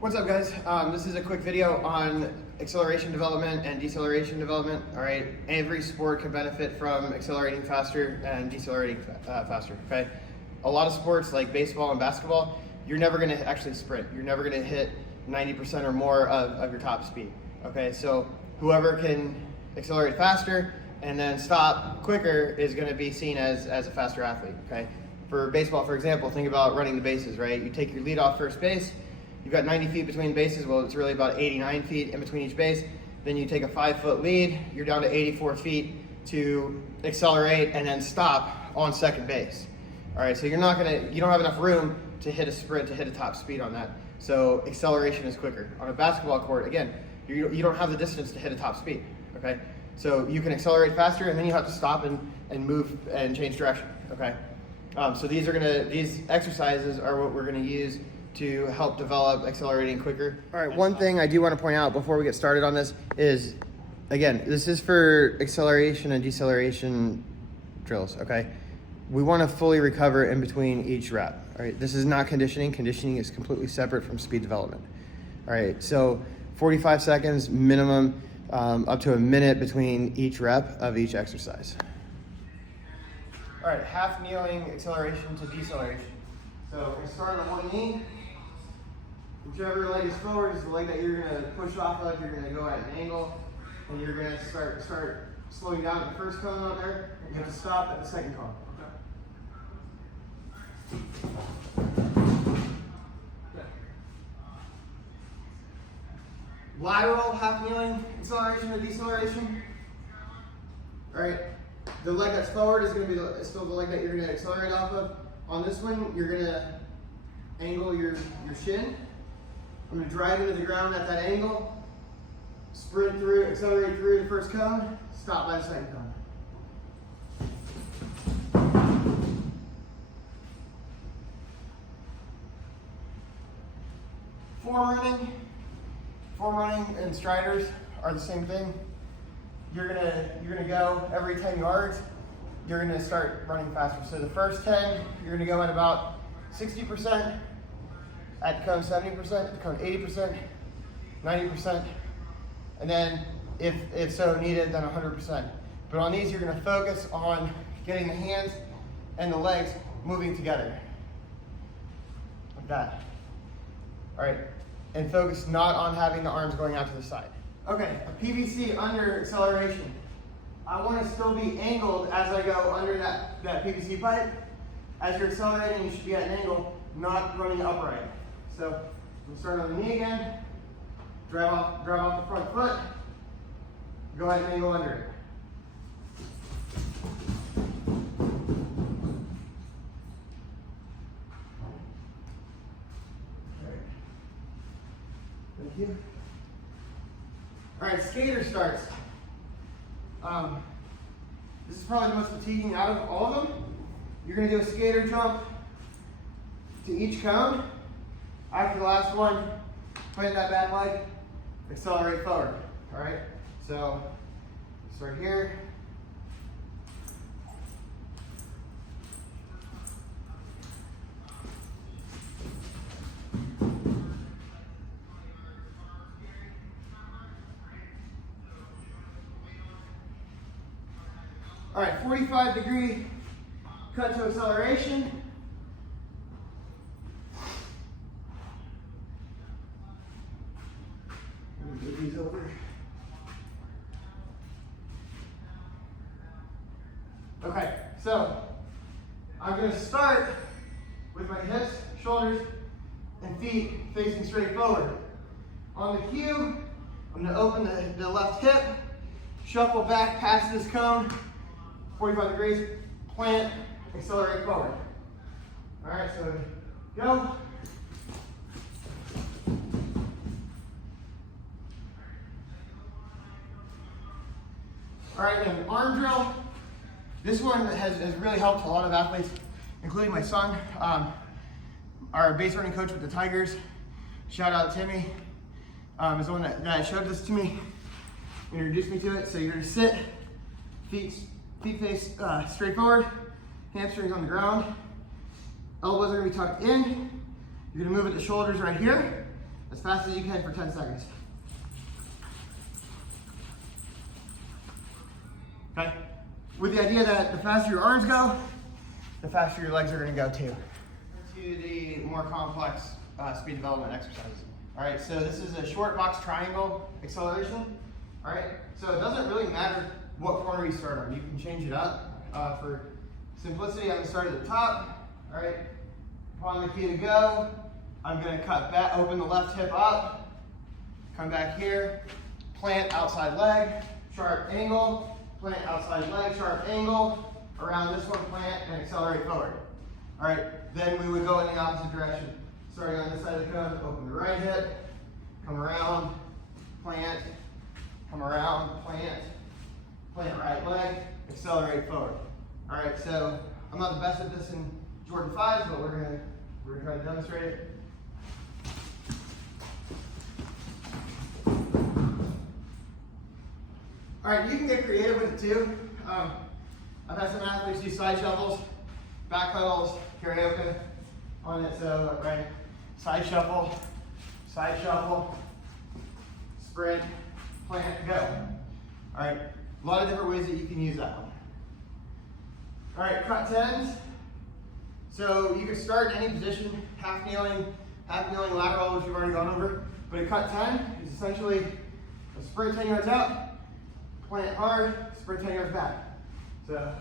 What's up, guys? This is a quick video on acceleration development and deceleration development. All right, every sport can benefit from accelerating faster and decelerating faster. Okay, a lot of sports like baseball and basketball, you're never going to actually sprint. You're never going to hit 90% or more of your top speed. Okay, so whoever can accelerate faster and then stop quicker is going to be seen as a faster athlete. Okay, for baseball, for example, think about running the bases. Right, you take your lead off first base. You've got 90 feet between bases. Well, it's really about 89 feet in between each base. Then you take a 5-foot lead. You're down to 84 feet to accelerate and then stop on second base. All right, so you don't have enough room to hit a sprint, to hit a top speed on that. So acceleration is quicker. On a basketball court, again, you don't have the distance to hit a top speed, okay? So you can accelerate faster and then you have to stop and move and change direction, okay? So these exercises are what we're gonna use to help develop accelerating quicker. All right, one thing I do want to point out before we get started on this is, again, this is for acceleration and deceleration drills, okay? We want to fully recover in between each rep, all right? This is not conditioning. Conditioning is completely separate from speed development. All right, so 45 seconds minimum, up to a minute between each rep of each exercise. All right, half kneeling acceleration to deceleration. So we start on one knee. Whichever leg is forward is the leg that you're going to push off of. You're going to go at an angle, and you're going to start slowing down at the first cone out there, and you have to stop at the second cone. Okay. Lateral half kneeling acceleration or deceleration. All right, the leg that's forward is going to be still the leg that you're going to accelerate off of. On this one, you're going to angle your shin. I'm going to drive into the ground at that angle, sprint through, accelerate through the first cone, stop by the second cone. Form running and striders are the same thing. You're gonna go every 10 yards. You're gonna start running faster. So the first 10, you're gonna go at about 60%. At cone 70%, at cone 80%, 90%, and then if so needed, then 100%. But on these, you're going to focus on getting the hands and the legs moving together, like that. All right, and focus not on having the arms going out to the side. Okay, a PVC under acceleration. I want to still be angled as I go under that PVC pipe. As you're accelerating, you should be at an angle, not running upright. So we'll start on the knee again, drive off the front foot, go ahead and angle under it. Thank you. All right, skater starts. This is probably the most fatiguing out of all of them. You're going to do a skater jump to each cone. After the last one, plant that back leg, accelerate forward. All right, so start here. All right, 45-degree cut to acceleration. Move these over. Okay, so I'm going to start with my hips, shoulders, and feet facing straight forward. On the cue, I'm going to open the left hip, shuffle back past this cone, 45 degrees, plant, accelerate forward. All right, so go. All right, then arm drill. This one has really helped a lot of athletes, including my son, our base running coach with the Tigers. Shout out Timmy, is the one that showed this to me, introduced me to it. So you're gonna sit, feet face straight forward, hamstrings on the ground, elbows are gonna be tucked in. You're gonna move at the shoulders right here. as fast as you can for 10 seconds. Okay? With the idea that the faster your arms go, the faster your legs are going to go too. To the more complex speed development exercises. All right, so this is a short box triangle acceleration. All right, so it doesn't really matter what corner you start on. You can change it up. For simplicity, I'm going to start at the top. All right, upon the key to go, I'm going to cut back, open the left hip up, come back here, plant outside leg, sharp angle, plant outside leg, sharp angle, around this one, plant, and accelerate forward. All right, then we would go in the opposite direction. Starting on this side of the cone, open the right hip, come around, plant, come around, plant right leg, accelerate forward. All right, so I'm not the best at this in Jordan 5s, but we're gonna try to demonstrate it. All right, you can get creative with it too. I've had some athletes use side shuffles, back pedals, karaoke on it. So, right, side shuffle, sprint, plant, go. All right, a lot of different ways that you can use that one. All right, cut 10s. So you can start in any position, half kneeling lateral, which you've already gone over. But a cut 10 is essentially a sprint 10 yards out, plant hard, sprint 10 yards back. So.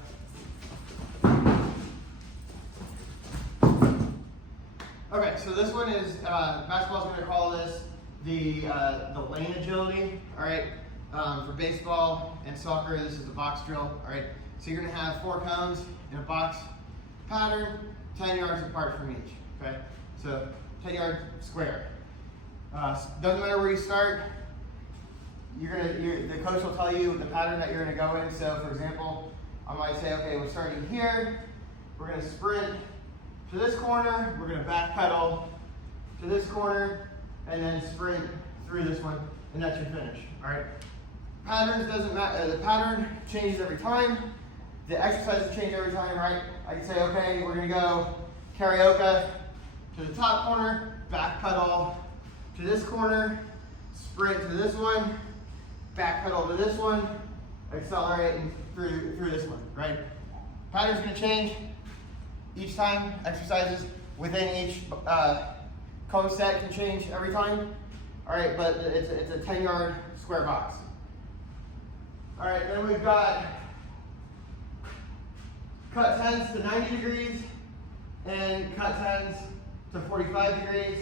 Okay, so this one is, basketball's gonna call this the lane agility, all right? For baseball and soccer, this is the box drill, all right? So you're gonna have 4 cones in a box pattern, 10 yards apart from each, okay? So 10-yard square. Doesn't matter where you start, the coach will tell you the pattern that you're gonna go in. So for example, I might say, okay, we're starting here, we're gonna sprint to this corner, we're gonna back pedal to this corner, and then sprint through this one, and that's your finish, all right? Patterns doesn't matter, the pattern changes every time, the exercises change every time, right? I can say, okay, we're gonna go karaoke to the top corner, back pedal to this corner, sprint to this one, back pedal to this one, accelerate through this one, right? Pattern's gonna change each time. Exercises within each cone set can change every time. All right, but it's a 10-yard square box. All right, then we've got cut 10s to 90 degrees and cut 10s to 45 degrees.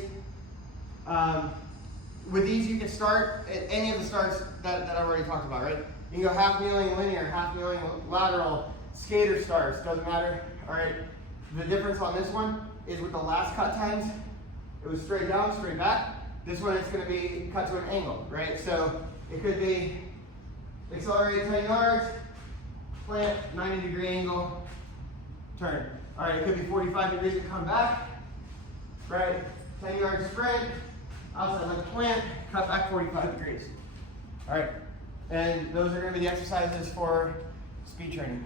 With these, you can start at any of the starts that I've already talked about, right? You can go half kneeling linear, half kneeling lateral, skater starts, doesn't matter, all right? The difference on this one is with the last cut 10s, it was straight down, straight back. This one, it's gonna be cut to an angle, right? So it could be accelerate 10 yards, plant, 90-degree angle, turn. All right, it could be 45 degrees and come back, right? 10-yard sprint, outside leg plant, cut back 45 degrees. All right, and those are gonna be the exercises for speed training.